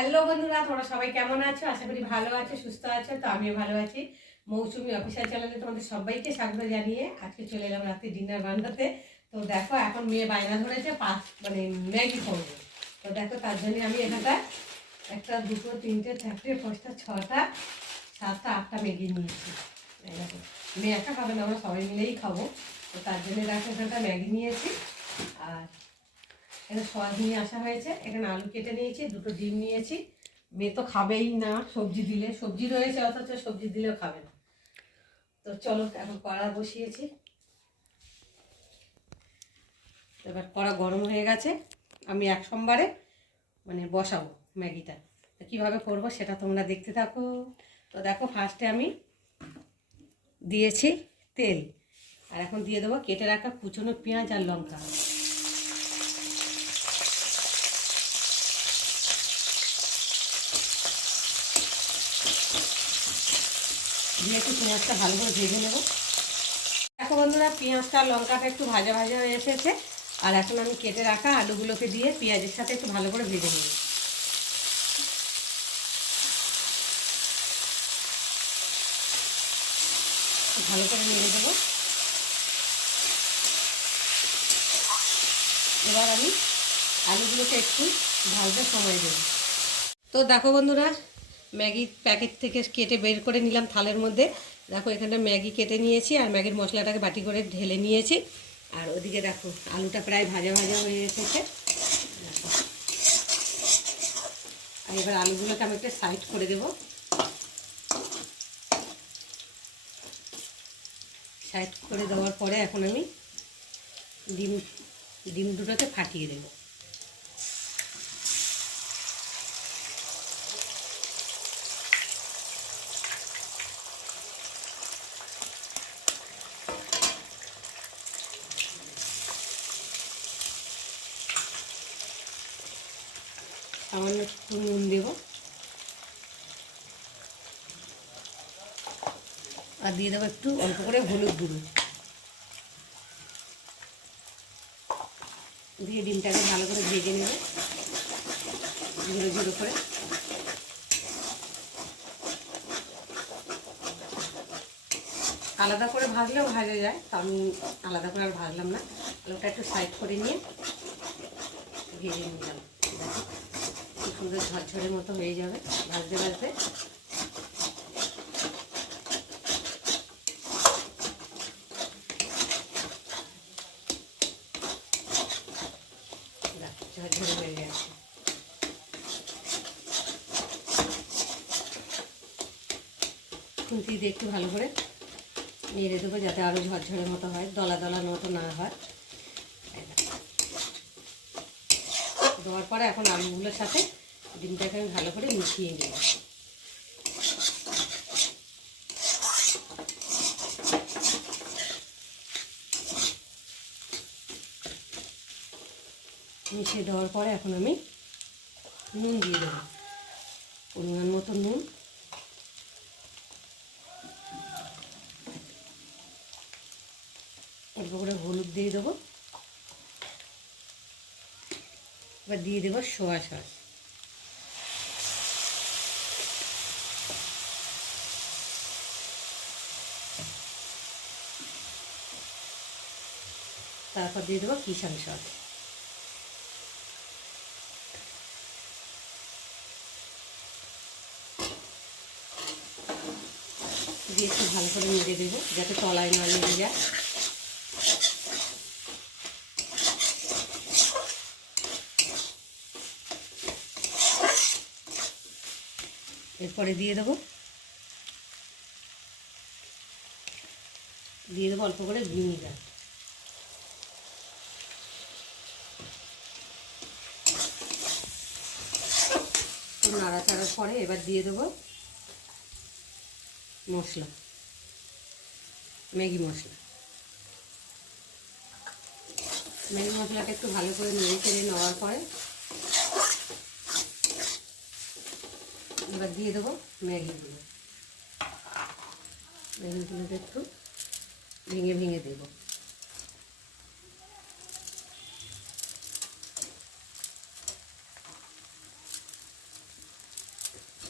Hello বন্ধুরা, তোমরা সবাই কেমন আছো? আশা করি ভালো আছো, সুস্থ আছো। তো আমিও ভালো আছি। মৌসুমি অফিসিয়াল চ্যানেলে তোমাদের সবাইকে স্বাগত জানিয়ে আজকে চলে এলাম রাতে ডিনার বানাতে। তো দেখো, এখন মেয়ে বায়না ধরেছে ম্যাগি করবো। তো দেখো, তার জন্য আমি এখানটা একটা, দুটো, তিনটে, চারটে, পাঁচটা, ছটা, সাতটা, আটটা ম্যাগি নিয়েছি। দেখো, মেয়ে একটা খাবে না, আমরা সবাই মিলেই খাবো। তো তার জন্য দেখো, এখানটা ম্যাগি নিয়েছি। আর এখানে সস নিয়ে আসা হয়েছে। এখানে আলু কেটে নিয়েছি, দুটো ডিম নিয়েছি। মেয়ে তো খাবেই না সবজি দিলে, সবজি রয়েছে অথচ সবজি দিলেও খাবে না। তো চলো, এখন কড়া বসিয়েছি। এবার কড়া গরম হয়ে গেছে। আমি এক সোমবারে বসাবো ম্যাগিটা। তো কীভাবে করবো সেটা তোমরা দেখতে থাকো। তো দেখো, ফার্স্টে আমি দিয়েছি তেল, আর এখন দিয়ে দেবো কেটে রাখা কুচনো পেঁয়াজ আর লঙ্কা। দিয়ে একটু পেঁয়াজটা ভালো করে ভেজে নেব। দেখো বন্ধুরা, পেঁয়াজটা লঙ্কাটা একটু ভাজা ভাজা হয়ে এসেছে। আর এখন আমি কেটে রাখা আলুগুলোকে দিয়ে পেঁয়াজের সাথে একটু ভালো করে ভেজে নেব। ভালো করে নেড়ে দেবো। এবার আমি আলুগুলোকে একটু ভাজতে সময় দেব। তো দেখো বন্ধুরা, ম্যাগি প্যাকেট থেকে কেটে বের করে নিলাম থালের মধ্যে। দেখো, এখানে ম্যাগি কেটে নিয়েছি আর ম্যাগির মশলাটাকে বাটি করে ঢেলে নিয়েছি। আর ওদিকে দেখো, আলুটা প্রায় ভাজা ভাজা হয়ে এসেছে। আর এবার আলুগুলোকে আমি একটা সাইড করে দেব। সাইড করে দেওয়ার পরে এখন আমি ডিম দুটোকে ফাটিয়ে দেব। সামান্য একটু নুন দেব, আর দিয়ে দেবো একটু অল্প করে হলুদ গুঁড়ো। দিয়ে ডিমটাকে ভালো করে ভেজে নেবে, ঝুড়ো ঝুড়ো করে। আলাদা করে ভাজলেও ভাজা যায়, তো আমি আলাদা করে আর ভাজলাম না। আলুটা একটু সাইড করে নিয়ে ভেজে নিলাম। খুব সুন্দর ঝরঝরের মতো হয়ে যাবে ভাজতে ভাজতে। ঝরঝরে হয়ে গেছে। খুন্তি দিয়ে একটু ভালো করে নেড়ে দেবো, যাতে আরও ঝরঝরের মতো হয়, দলা দলার মতো না হয়। দেওয়ার পরে এখন আলুগুলোর সাথে ডিমটাকে আমি ভালো করে মিশিয়ে নেব। মিশিয়ে দেওয়ার পরে এখন আমি নুন দিয়ে দেবো, পরিমাণ মতো নুন। অল্প করে হলুদ দিয়ে দেবো। এবার দিয়ে দেবো সোয়া সস। তারপর দিয়ে দেবো কিষান সস। দিয়ে একটু ভালো করে নেড়ে দেবো, যাতে তলায় না লেগে যায়। এরপরে দিয়ে দেবো অল্প করে ভিনিগার। নাড়াচাড়ার পরে এবার দিয়ে দেবো মশলা, ম্যাগি মশলা। ম্যাগি মশলাটা একটু ভালো করে নেড়ে চেড়ে নেওয়ার পরে এবার দিয়ে দেবো ম্যাগিগুলোকে একটু ভেঙে ভেঙে দেবো।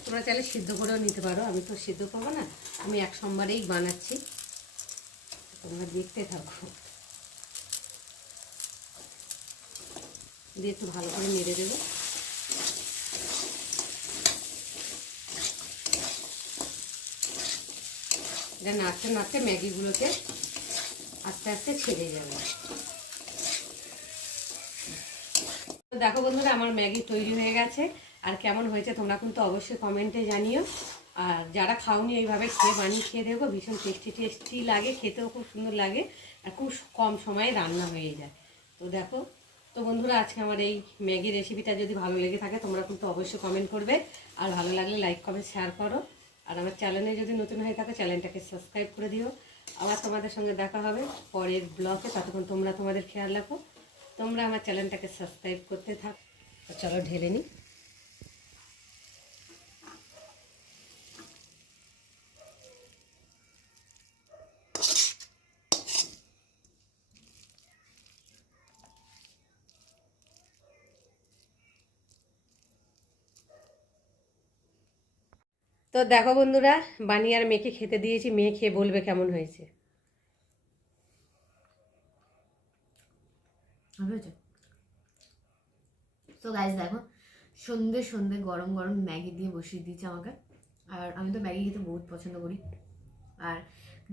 তোমরা চাইলে সিদ্ধ করেও নিতে পারো, আমি তো সিদ্ধ করবো না, আমি এক সোমবারেই বানাচ্ছি, তোমরা দেখতে থাকো। দিয়ে একটু ভালো করে নেড়ে দেবো। এটা নাড়তে নাড়তে ম্যাগিগুলোকে আস্তে আস্তে ছেড়ে যাবে। তো দেখো বন্ধুরা, আমার ম্যাগি তৈরি হয়ে গেছে। আর কেমন হয়েছে তোমরা কিন্তু অবশ্যই কমেন্টে জানিও। আর যারা খাওনি এইভাবে বানিয়ে খেয়ে দেখো, ভীষণ টেস্টি লাগে, খেতেও খুব সুন্দর লাগে, আর খুব কম সময়ে রান্না হয়ে যায়। তো দেখো, তো বন্ধুরা আজকে আমার এই ম্যাগি রেসিপিটা যদি ভালো লেগে থাকে তোমরা কিন্তু অবশ্যই কমেন্ট করবে, আর ভালো লাগলে লাইক কমেন্ট শেয়ার করো। আর আমার চ্যানেলে যদি নতুন হয়ে থাকে চ্যানেলটাকে সাবস্ক্রাইব করে দিও। আবার তোমাদের সঙ্গে দেখা হবে পরের ব্লগে, ততক্ষণ তোমরা তোমাদের খেয়াল রাখো। তোমরা আমার চ্যানেলটাকে সাবস্ক্রাইব করতে থাক। চলো ঢেলে নিই। তো দেখো বন্ধুরা, বানিয়ে আর মেয়েকে খেতে দিয়েছি, মেয়ে খেয়ে বলবে কেমন হয়েছে। তো গাইজ দেখো, সন্ধে সন্ধে গরম গরম ম্যাগি দিয়ে বসিয়ে দিয়েছে আমাকে। আর আমি তো ম্যাগি খেতে বহুত পছন্দ করি, আর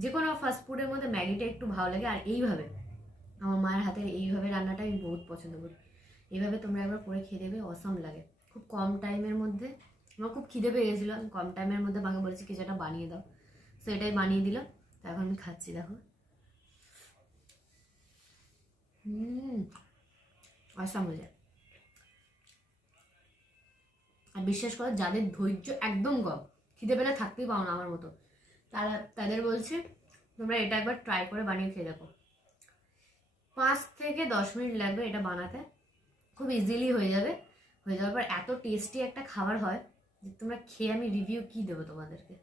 যে কোনো ফাস্টফুডের মধ্যে ম্যাগিটা একটু ভালো লাগে। আর এইভাবে আমার মায়ের হাতের এইভাবে রান্নাটা আমি বহুত পছন্দ করি। এইভাবে তোমরা একবার করে খেয়ে দেবে, অসম লাগে। খুব কম টাইমের মধ্যে, আমার খুব খিদে পেয়ে গেছিলো, আমি কম টাইমের মধ্যে মাকে বলেছি কিছুটা বানিয়ে দাও, তো এটাই বানিয়ে দিল। তো এখন আমি খাচ্ছি, দেখো অসম হয়ে যায়। আর বিশ্বাস করো, যাদের ধৈর্য একদম কম, খিদে পেলে থাকতেই পাও না আমার মতো, তাদের বলছে তোমরা এটা একবার ট্রাই করে বানিয়ে খেয়ে দেখো। 5 থেকে 10 মিনিট লাগবে এটা বানাতে, খুব ইজিলি হয়ে যাবে। হয়ে যাওয়ার পর এত টেস্টি একটা খাবার হয় যে তোমরা খেয়ে আমি রিভিউ কি দেবো তোমাদেরকে।